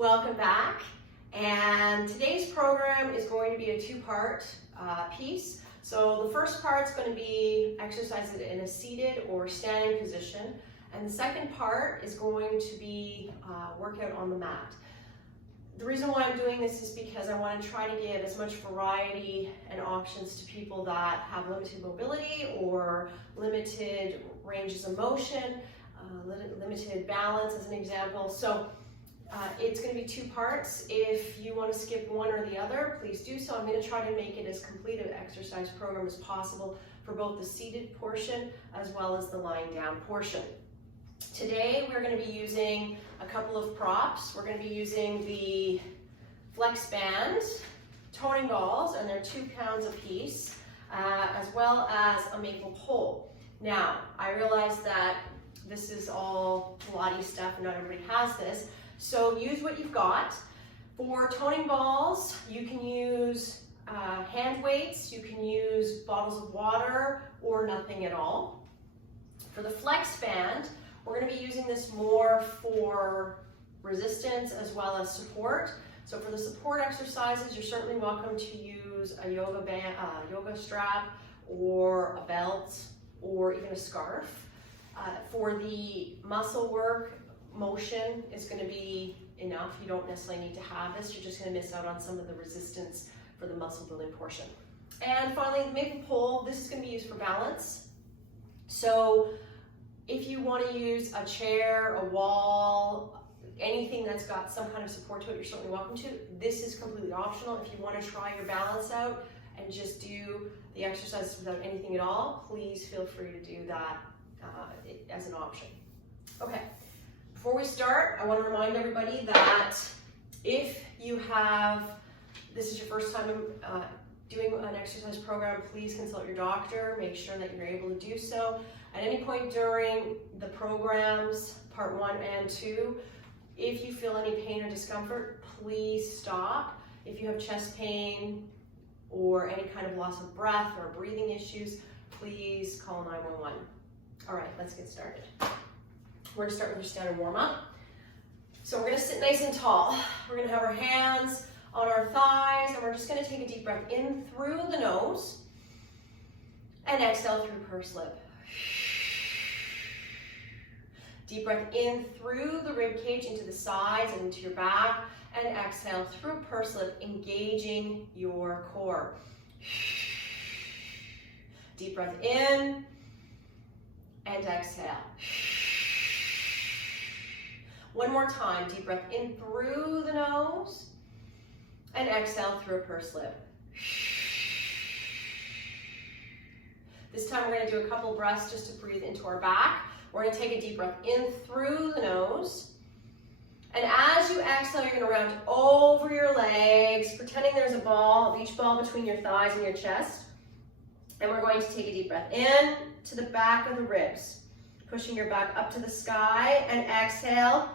Welcome back. And today's program is going to be a two-part piece. So the first part is going to be exercises in a seated or standing position. And the second part is going to be workout on the mat. The reason why I'm doing this is because I want to try to give as much variety and options to people that have limited mobility or limited ranges of motion, limited balance as an example. So it's going to be two parts. If you want to skip one or the other, please do so. I'm going to try to make it as complete an exercise program as possible for both the seated portion as well as the lying down portion. Today we're going to be using a couple of props. We're going to be using the flex band, toning balls, and they're 2 pounds a piece, as well as a maple pole. Now, I realize that this is all Pilates stuff and not everybody has this, so use what you've got. For toning balls, you can use hand weights, you can use bottles of water, or nothing at all. For the flex band, we're going to be using this more for resistance as well as support. So for the support exercises, you're certainly welcome to use a yoga band, yoga strap, or a belt, or even a scarf. For the muscle work, motion is going to be enough. You don't necessarily need to have this. You're just going to miss out on some of the resistance for the muscle building portion. And finally, the maple pole. This is going to be used for balance. So if you want to use a chair, a wall, anything that's got some kind of support to it, you're certainly welcome to. This is completely optional. If you want to try your balance out and just do the exercises without anything at all, please feel free to do that as an option. Okay, before we start, I want to remind everybody that if you have, this is your first time doing an exercise program, please consult your doctor. Make sure that you're able to do so. At any point during the programs, part 1 and 2, if you feel any pain or discomfort, please stop. If you have chest pain or any kind of loss of breath or breathing issues, please call 911. All right, let's get started. We're going to start with your standard warm-up. So we're going to sit nice and tall. We're going to have our hands on our thighs, and we're just going to take a deep breath in through the nose and exhale through pursed lip. Deep breath in through the rib cage into the sides and into your back, and exhale through pursed lip, engaging your core. Deep breath in and exhale. One more time, deep breath in through the nose and exhale through a pursed lip. This time we're going to do a couple breaths just to breathe into our back. We're going to take a deep breath in through the nose. And as you exhale, you're going to round over your legs, pretending there's a ball, each ball between your thighs and your chest. And we're going to take a deep breath in to the back of the ribs, pushing your back up to the sky, and exhale.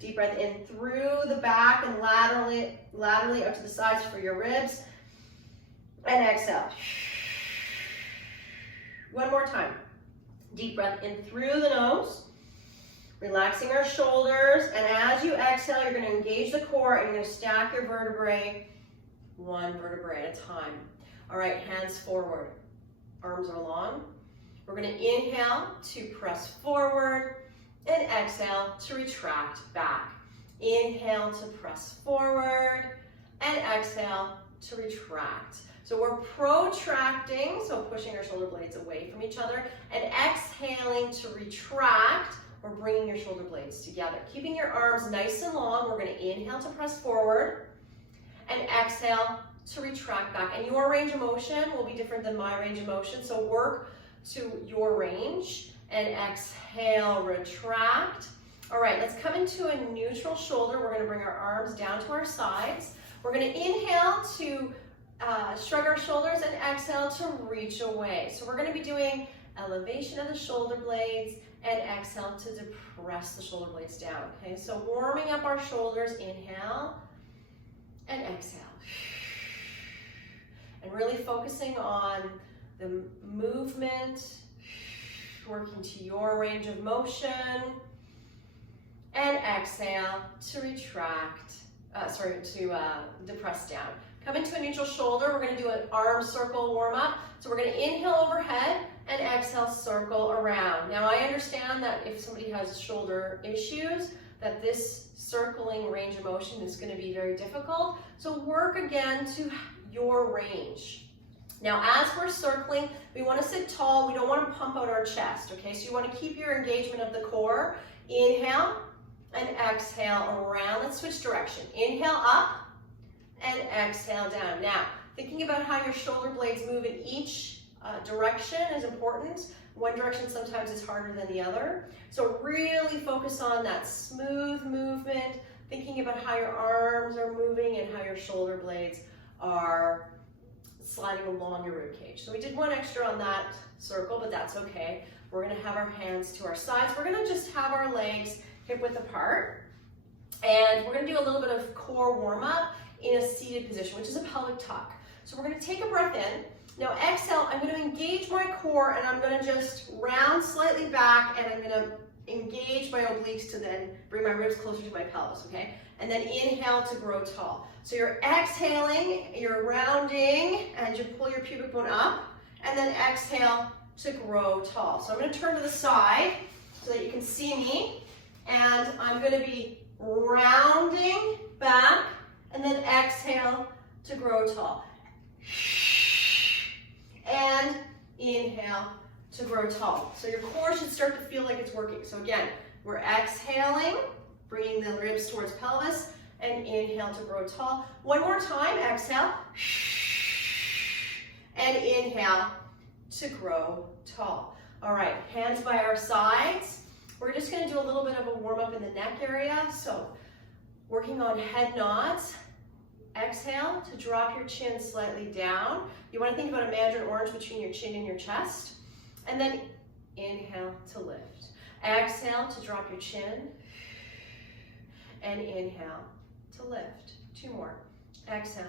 Deep breath in through the back and laterally up to the sides for your ribs. And exhale. One more time. Deep breath in through the nose, relaxing our shoulders, and as you exhale, you're going to engage the core and you're going to stack your vertebrae, one vertebrae at a time. All right, hands forward, arms are long. We're going to inhale to press forward and exhale to retract back. Inhale to press forward and exhale to retract. So we're protracting, so pushing our shoulder blades away from each other, and exhaling to retract, or bringing your shoulder blades together. Keeping your arms nice and long, we're going to inhale to press forward, and exhale to retract back. And your range of motion will be different than my range of motion, so work to your range, and exhale, retract. All right, let's come into a neutral shoulder. We're going to bring our arms down to our sides. We're going to inhale to shrug our shoulders and exhale to reach away. So we're going to be doing elevation of the shoulder blades and exhale to depress the shoulder blades down. Okay, so warming up our shoulders, inhale and exhale. And really focusing on the movement, working to your range of motion. and exhale to retract, depress down. Come into a neutral shoulder. We're going to do an arm circle warm up. So we're going to inhale overhead and exhale, circle around. Now I understand that if somebody has shoulder issues, that this circling range of motion is going to be very difficult. So work again to your range. Now as we're circling, we want to sit tall. We don't want to pump out our chest, okay? So you want to keep your engagement of the core. Inhale and exhale around. Let's switch direction. Inhale up and exhale down. Now, thinking about how your shoulder blades move in each direction is important. One direction sometimes is harder than the other. So really focus on that smooth movement, thinking about how your arms are moving and how your shoulder blades are sliding along your rib cage. So we did one extra on that circle, but that's okay. We're gonna have our hands to our sides. We're gonna just have our legs hip width apart. And we're gonna do a little bit of core warm up in a seated position, which is a pelvic tuck. So we're gonna take a breath in. Now exhale, I'm gonna engage my core and I'm gonna just round slightly back and I'm gonna engage my obliques to then bring my ribs closer to my pelvis, okay? And then inhale to grow tall. So you're exhaling, you're rounding, and you pull your pubic bone up, and then exhale to grow tall. So I'm gonna turn to the side so that you can see me, and I'm gonna be rounding back, and then exhale to grow tall. And inhale to grow tall. So your core should start to feel like it's working. So again, we're exhaling, bringing the ribs towards pelvis, and inhale to grow tall. One more time, exhale, and inhale to grow tall. All right, hands by our sides. We're just gonna do a little bit of a warm up in the neck area. So working on head nods. Exhale to drop your chin slightly down. You want to think about a mandarin orange between your chin and your chest. And then inhale to lift. Exhale to drop your chin. And inhale to lift. Two more. Exhale.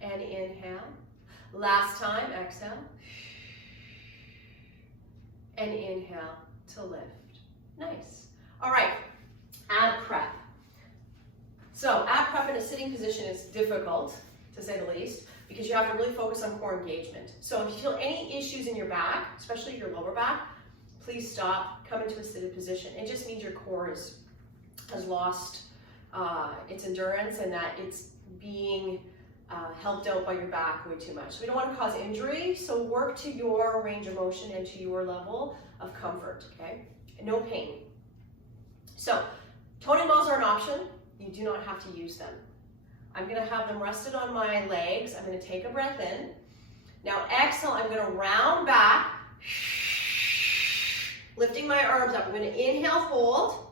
And inhale. Last time, exhale. And inhale to lift. Nice. All right, ab prep. So ab prep in a sitting position is difficult, to say the least, because you have to really focus on core engagement. So if you feel any issues in your back, especially your lower back, please stop, come into a seated position. It just means your core has lost its endurance and that it's being helped out by your back way too much. So we don't want to cause injury, so work to your range of motion and to your level of comfort, okay? No pain. So toning balls are an option. You do not have to use them. I'm going to have them rested on my legs. I'm going to take a breath in. Now exhale, I'm going to round back, lifting my arms up. I'm going to inhale, hold,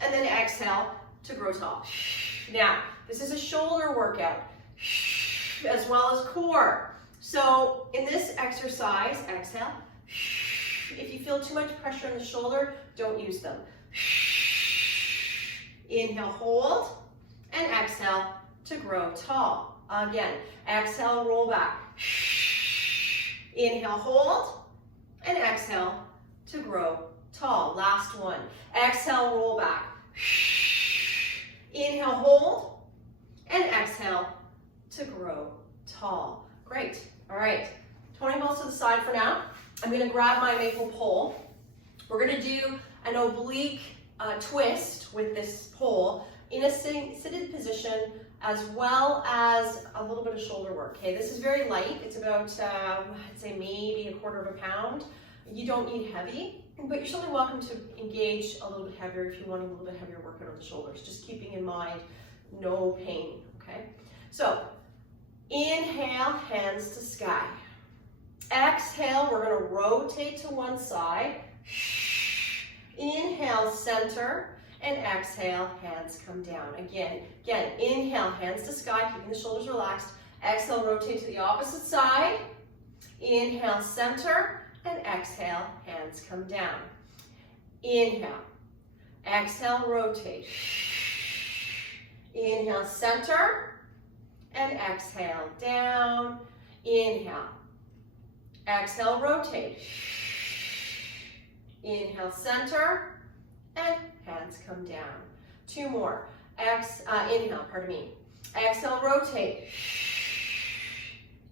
and then exhale to grow tall. Now, this is a shoulder workout as well as core. So in this exercise, exhale. If you feel too much pressure on the shoulder, don't use them. Inhale, hold, and exhale to grow tall. Again, exhale, roll back. Inhale, hold, and exhale to grow tall. Last one. Exhale, roll back. Inhale, hold, and exhale to grow tall. Great. All right. Toning balls to the side for now. I'm going to grab my maple pole. We're going to do an oblique twist with this pole in a seated position as well as a little bit of shoulder work. Okay, this is very light. It's about, I'd say maybe 1/4 pound. You don't need heavy, but you're certainly welcome to engage a little bit heavier if you want a little bit heavier workout on the shoulders. Just keeping in mind, no pain, okay? So, inhale, hands to sky. Exhale, we're gonna rotate to one side. Inhale, center, and exhale, hands come down. Again, inhale, hands to sky, keeping the shoulders relaxed. Exhale, rotate to the opposite side. Inhale, center, and exhale, hands come down. Inhale, exhale, rotate. Inhale, center, and exhale, down. Inhale, exhale, rotate. Inhale, center, and hands come down. 2 more. Inhale, pardon me. Exhale, rotate.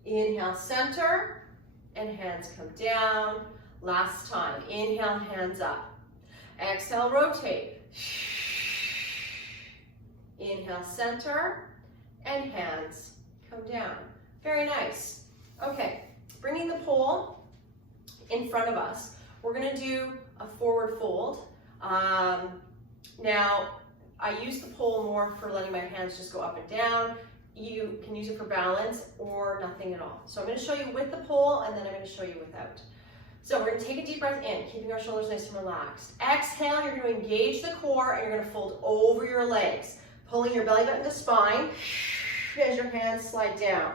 Inhale, center, and hands come down. Last time. Inhale, hands up. Exhale, rotate. Inhale, center, and hands come down. Very nice. Okay, bringing the pole in front of us, we're going to do a forward fold. Now, I use the pole more for letting my hands just go up and down. You can use it for balance or nothing at all. So I'm going to show you with the pole, and then I'm going to show you without. So we're going to take a deep breath in, keeping our shoulders nice and relaxed. Exhale, you're going to engage the core, and you're going to fold over your legs, pulling your belly button to spine as your hands slide down.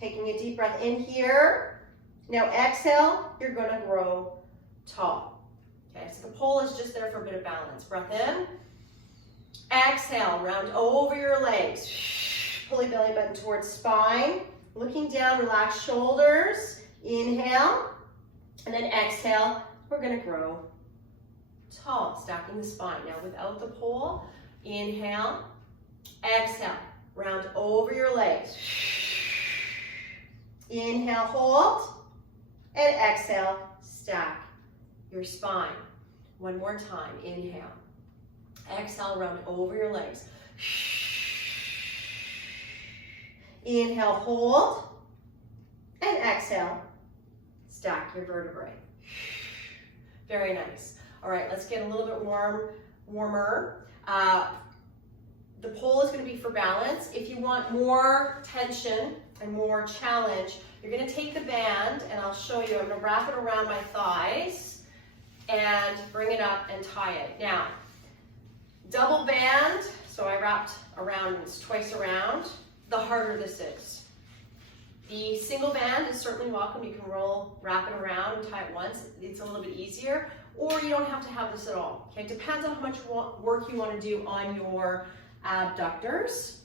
Taking a deep breath in here. Now exhale, you're going to grow tall. Okay, so the pole is just there for a bit of balance. Breath in. Exhale, round over your legs. Pulling belly button towards spine. Looking down, relax shoulders. Inhale. And then exhale, we're going to grow tall, stacking the spine. Now without the pole, inhale. Exhale, round over your legs. Inhale, hold. And exhale, stack your spine. One more time. Inhale. Exhale, round over your legs. Inhale, hold. And exhale, stack your vertebrae. Very nice. All right, let's get a little bit warmer. The pole is going to be for balance. If you want more tension and more challenge, you're going to take the band, and I'll show you. I'm going to wrap it around my thighs and bring it up and tie it. Now, double band, so I wrapped around, it's twice around, the harder this is. The single band is certainly welcome. You can wrap it around and tie it once. It's a little bit easier, or you don't have to have this at all. Okay, it depends on how much work you want to do on your abductors.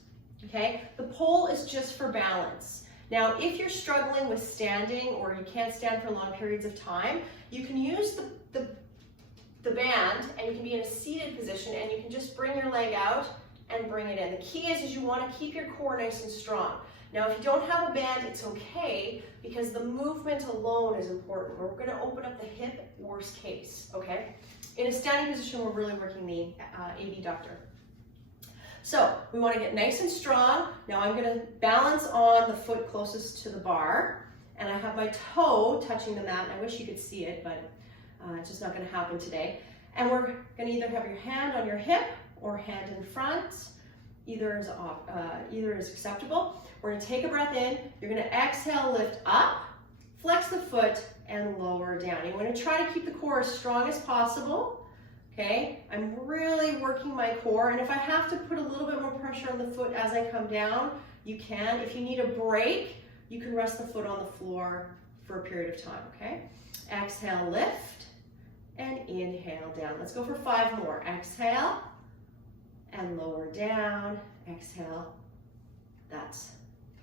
Okay, the pole is just for balance. Now, if you're struggling with standing or you can't stand for long periods of time, you can use the band, and you can be in a seated position, and you can just bring your leg out and bring it in. The key is you want to keep your core nice and strong. Now, if you don't have a band, it's okay, because the movement alone is important. We're going to open up the hip, worst case, okay? In a standing position, we're really working the abductor. So we want to get nice and strong. Now I'm going to balance on the foot closest to the bar, and I have my toe touching the mat. And I wish you could see it, but it's just not going to happen today. And we're going to either have your hand on your hip or hand in front. Either is acceptable. We're going to take a breath in. You're going to exhale, lift up, flex the foot, and lower down. You want to try to keep the core as strong as possible. Okay, I'm really working my core, and if I have to put a little bit more pressure on the foot as I come down, you can. If you need a break, you can rest the foot on the floor for a period of time, okay? Exhale, lift, and inhale down. Let's go for 5 more. Exhale, and lower down. Exhale. That's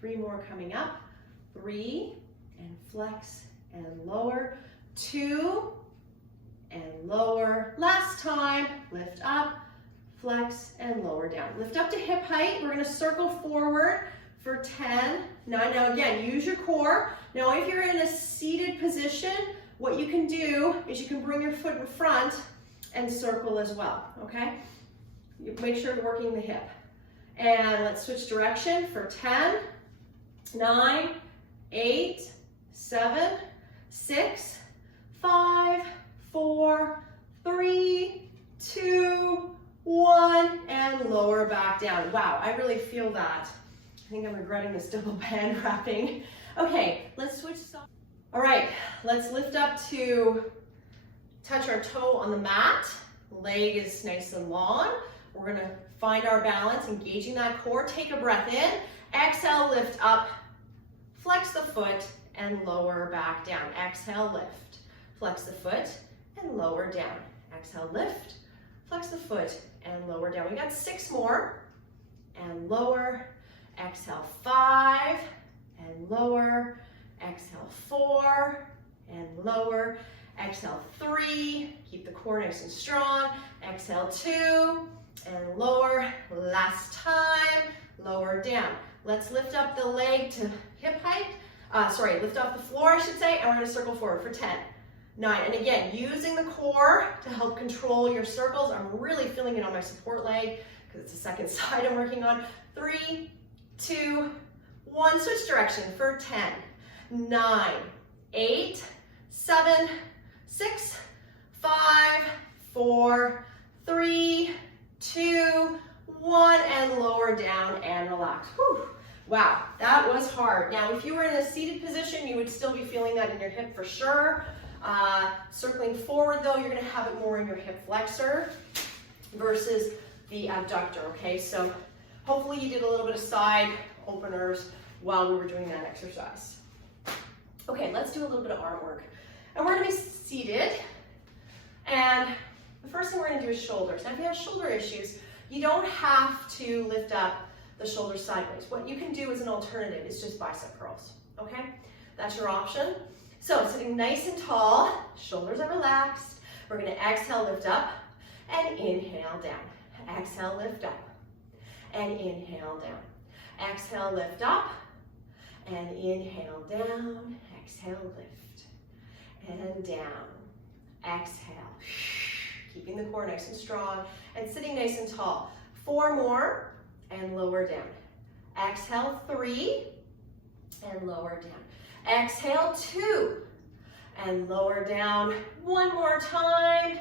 3 more coming up. 3, and flex, and lower. 2, and lower. Last time, lift up, flex, and lower down. Lift up to hip height. We're going to circle forward for 10, 9. Now again, use your core. Now if you're in a seated position, what you can do is you can bring your foot in front and circle as well, okay? You make sure you're working the hip. And let's switch direction for 10, 9, 8, 7, 6, 5, 4, 3, 2, 1, and lower back down. Wow, I really feel that. I think I'm regretting this double band wrapping. Okay, let's switch sides. All right, let's lift up to touch our toe on the mat. Leg is nice and long. We're gonna find our balance, engaging that core. Take a breath in. Exhale, lift up. Flex the foot and lower back down. Exhale, lift. Flex the foot and lower down. Exhale, lift, flex the foot, and lower down. We got 6 more, and lower. Exhale, 5, and lower. Exhale, 4, and lower. Exhale, 3, keep the core nice and strong. Exhale, 2, and lower. Last time, lower down. Let's lift up the leg to hip height. Lift off the floor, I should say, and we're gonna circle forward for 10, 9, and again, using the core to help control your circles. I'm really feeling it on my support leg because it's the second side I'm working on. 3, 2, 1, switch direction for 10, 9, 8, 7, 6, 5, 4, 3, 2, 1, and lower down and relax. Whew. Wow, that was hard. Now, if you were in a seated position, you would still be feeling that in your hip for sure. Circling forward though, you're gonna have it more in your hip flexor versus the abductor, okay? So hopefully you did a little bit of side openers while we were doing that exercise. Okay, let's do a little bit of arm work. And we're gonna be seated, and the first thing we're gonna do is shoulders. Now, if you have shoulder issues, you don't have to lift up the shoulders sideways. What you can do as an alternative is just bicep curls, okay? That's your option. So sitting nice and tall, shoulders are relaxed. We're gonna exhale, lift up, and inhale down. Exhale, lift up, and inhale down. Exhale, lift up, and inhale down. Exhale, lift, and down. Exhale, keeping the core nice and strong, and sitting nice and tall. 4 more. And lower down. Exhale, 3, and lower down. Exhale, 2, and lower down. 1 more time,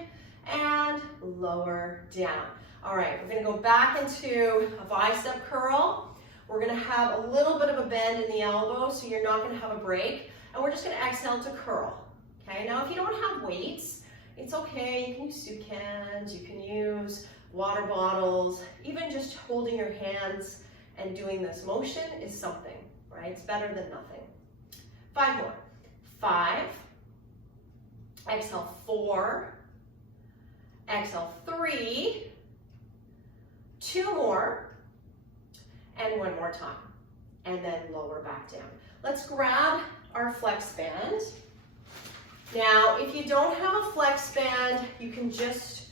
and lower down. All right, we're gonna go back into a bicep curl. We're gonna have a little bit of a bend in the elbow, so you're not gonna have a break. And we're just gonna exhale to curl, okay? Now, if you don't have weights, it's okay. You can use soup cans, you can use water bottles, even just holding your hands and doing this motion is something, right? It's better than nothing. 5 more. 5, exhale 4, exhale 3, 2 more, and 1 more time, and then lower back down. Let's grab our flex band. Now, if you don't have a flex band, you can just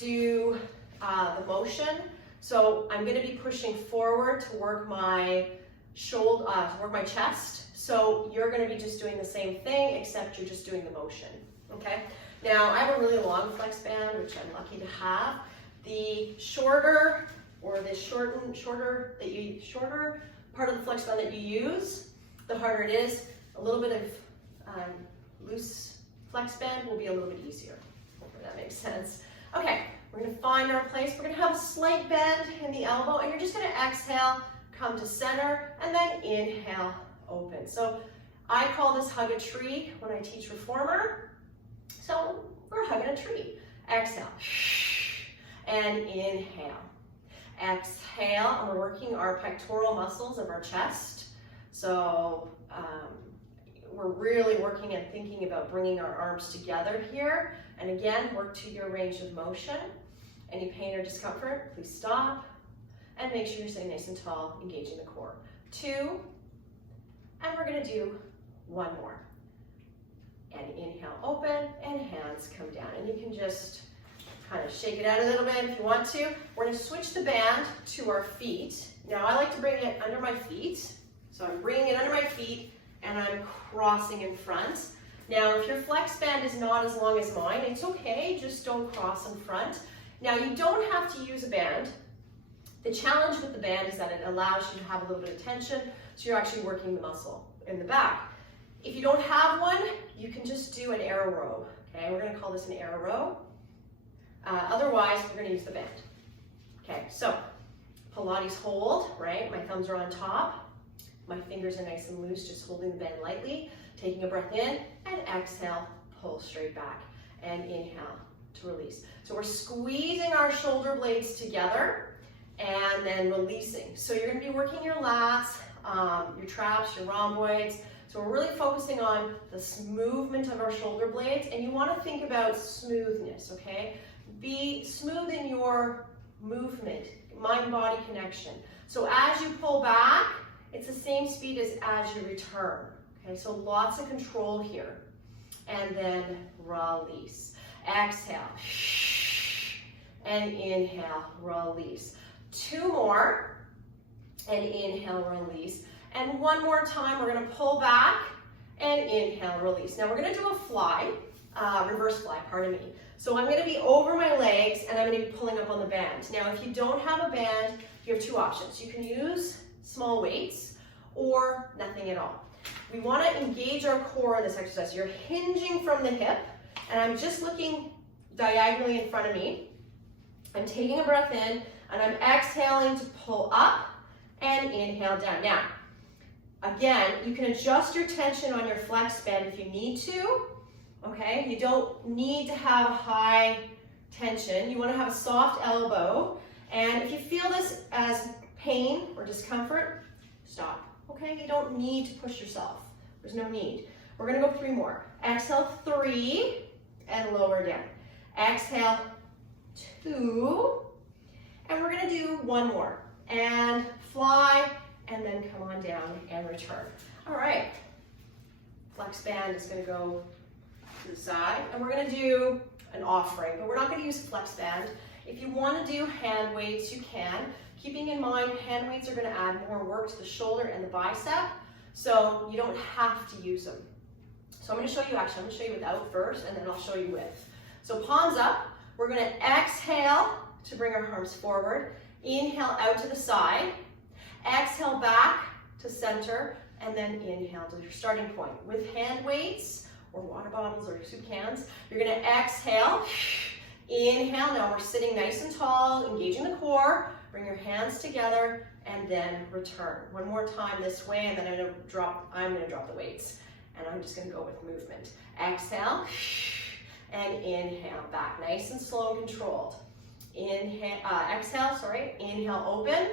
do the motion. So I'm going to be pushing forward to work my shoulder, to work my chest. So you're going to be just doing the same thing, except you're just doing the motion. Okay. Now I have a really long flex band, which I'm lucky to have. The shorter or the shorter part of the flex band that you use, the harder it is. A little bit of loose flex band will be a little bit easier. Hopefully that makes sense. Okay. We're going to find our place. We're going to have a slight bend in the elbow, and you're just going to exhale, come to center, and then inhale, open. So I call this hug a tree when I teach reformer. So we're hugging a tree. Exhale, and inhale. Exhale, and we're working our pectoral muscles of our chest. So we're really working and thinking about bringing our arms together here. And again, work to your range of motion. Any pain or discomfort, please stop. And make sure you're sitting nice and tall, engaging the core. 2, and we're gonna do 1 more. And inhale, open, and hands come down. And you can just kind of shake it out a little bit if you want to. We're gonna switch the band to our feet. Now I like to bring it under my feet. So I'm bringing it under my feet, and I'm crossing in front. Now, if your flex band is not as long as mine, it's okay, just don't cross in front. Now, you don't have to use a band. The challenge with the band is that it allows you to have a little bit of tension, so you're actually working the muscle in the back. If you don't have one, you can just do an arrow row, okay? We're gonna call this an arrow row. Otherwise, we're gonna use the band. Okay, so Pilates hold, right? My thumbs are on top. My fingers are nice and loose, just holding the band lightly. Taking a breath in, and exhale, pull straight back, and inhale to release. So we're squeezing our shoulder blades together, and then releasing. So you're gonna be working your lats, your traps, your rhomboids. So we're really focusing on the movement of our shoulder blades, and you wanna think about smoothness, okay? Be smooth in your movement, mind-body connection. So as you pull back, it's the same speed as you return. Okay, so lots of control here. And then release. Exhale. and inhale, release. 2 more, and inhale, release. And one more time, we're gonna pull back and inhale, release. Now we're gonna do a fly, reverse fly, pardon me. So I'm gonna be over my legs and I'm gonna be pulling up on the band. Now if you don't have a band, you have 2 options. You can use small weights or nothing at all. We wanna engage our core in this exercise. You're hinging from the hip, and I'm just looking diagonally in front of me. I'm taking a breath in, and I'm exhaling to pull up and inhale down. Now, again, you can adjust your tension on your flex band if you need to, okay? You don't need to have a high tension. You wanna have a soft elbow, and if you feel this as pain or discomfort, stop, okay? You don't need to push yourself. There's no need. We're gonna go 3 more. Exhale, 3, and lower down. Exhale, 2, and we're gonna do 1 more. And fly, and then come on down and return. All right, flex band is gonna go to the side, and we're gonna do an offering, but we're not gonna use flex band. If you wanna do hand weights, you can. Keeping in mind, hand weights are gonna add more work to the shoulder and the bicep, so you don't have to use them. So I'm gonna show you, actually, I'm gonna show you without first, and then I'll show you with. So palms up, we're gonna exhale to bring our arms forward, inhale out to the side, exhale back to center, and then inhale to your starting point. With hand weights, or water bottles, or soup cans, you're gonna exhale, inhale, now we're sitting nice and tall, engaging the core, bring your hands together, and then return. One more time this way, and then I'm gonna drop the weights. And I'm just gonna go with movement. Exhale, and inhale back, nice and slow and controlled. Inhale, inhale, open.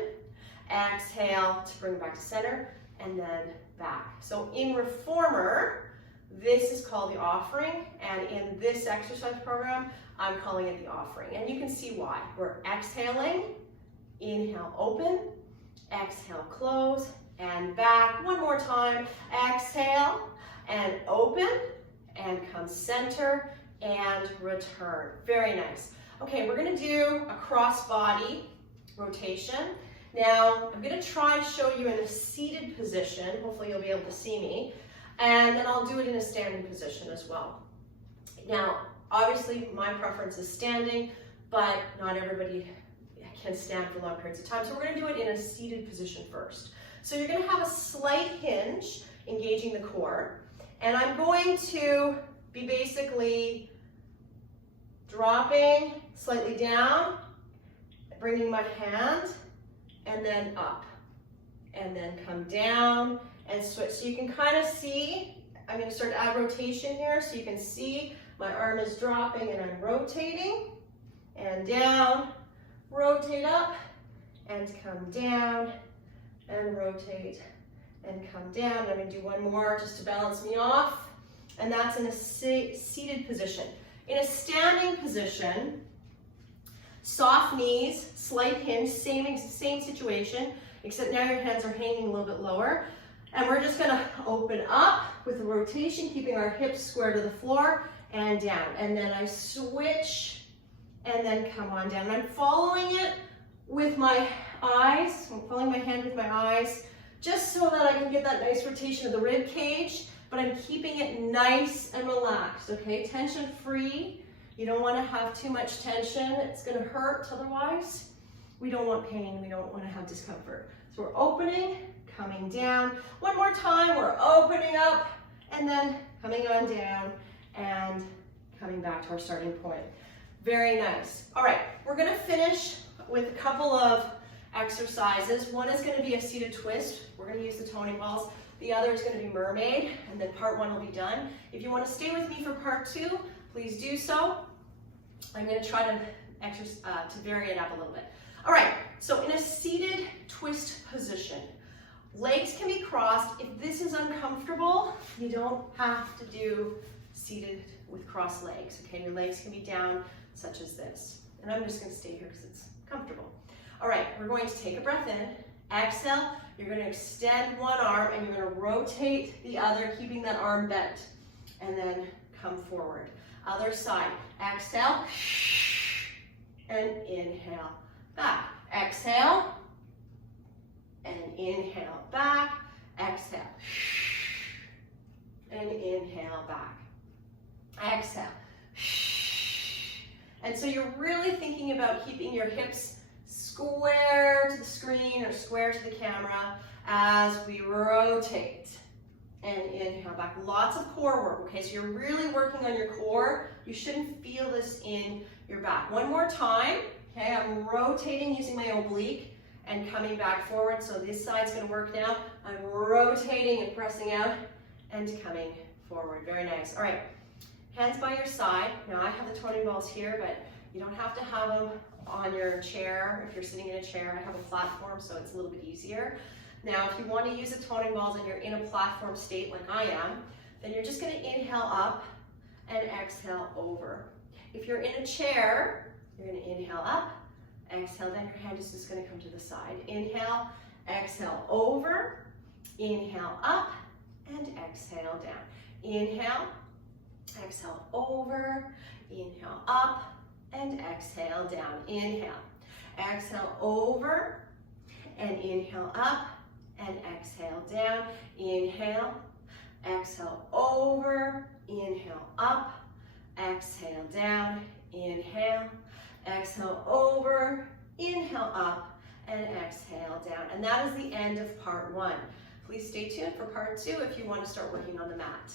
Exhale to bring back to center, and then back. So in reformer, this is called the offering, and in this exercise program, I'm calling it the offering. And you can see why. We're exhaling, inhale, open, exhale, close, and back. One more time, exhale, and open, and come center, and return. Very nice. Okay, we're gonna do a cross body rotation. Now, I'm gonna try to show you in a seated position. Hopefully you'll be able to see me. And then I'll do it in a standing position as well. Now, obviously my preference is standing, but not everybody can stand for long periods of time. So we're gonna do it in a seated position first. So you're gonna have a slight hinge, engaging the core. And I'm going to be basically dropping slightly down, bringing my hand, and then up, and then come down and switch. So you can kind of see, I'm going to start to add rotation here, so you can see my arm is dropping and I'm rotating, and down, rotate up, and come down, and rotate, and come down. I'm going to do 1 more just to balance me off, and that's in a seated position. In a standing position, soft knees, slight hinge, same situation, except now your hands are hanging a little bit lower. And we're just gonna open up with a rotation, keeping our hips square to the floor, and down. And then I switch, and then come on down. I'm following it with my eyes, I'm following my hand with my eyes, just so that I can get that nice rotation of the rib cage, but I'm keeping it nice and relaxed, okay? Tension free. You don't want to have too much tension. It's going to hurt otherwise. We don't want pain. We don't want to have discomfort. So we're opening, coming down. 1 more time, we're opening up, and then coming on down, and coming back to our starting point. Very nice. All right, we're going to finish with a couple of exercises. One is going to be a seated twist. We're going to use the toning balls. The other is going to be mermaid, and then part 1 will be done. If you want to stay with me for part 2, please do so. I'm going to try to vary it up a little bit. All right, so in a seated twist position, legs can be crossed. If this is uncomfortable, you don't have to do seated with crossed legs, okay? Your legs can be down, such as this. And I'm just going to stay here because it's comfortable. All right, we're going to take a breath in, exhale. You're going to extend one arm, and you're going to rotate the other, keeping that arm bent, and then come forward. Other side, exhale, and exhale, and inhale back, exhale, and inhale back, exhale. And so you're really thinking about keeping your hips square to the screen or square to the camera as we rotate. And inhale back. Lots of core work, okay? So you're really working on your core. You shouldn't feel this in your back. One more time, okay? I'm rotating using my oblique and coming back forward. So this side's gonna work now. I'm rotating and pressing out and coming forward. Very nice. All right, hands by your side. Now I have the toning balls here, but you don't have to have them on your chair. If you're sitting in a chair, I have a platform, so it's a little bit easier. Now, if you want to use the toning balls and you're in a platform state like I am, then you're just going to inhale up and exhale over. If you're in a chair, you're going to inhale up, exhale down. Your hand is just going to come to the side. Inhale, exhale over, inhale up, and exhale down. Inhale, exhale over, inhale up, and exhale down. Inhale, exhale over, and inhale up, and exhale down. Inhale, exhale over, inhale up, exhale down. Inhale, exhale over, inhale up, and exhale down. And that is the end of part 1. Please stay tuned for part 2 if you want to start working on the mat.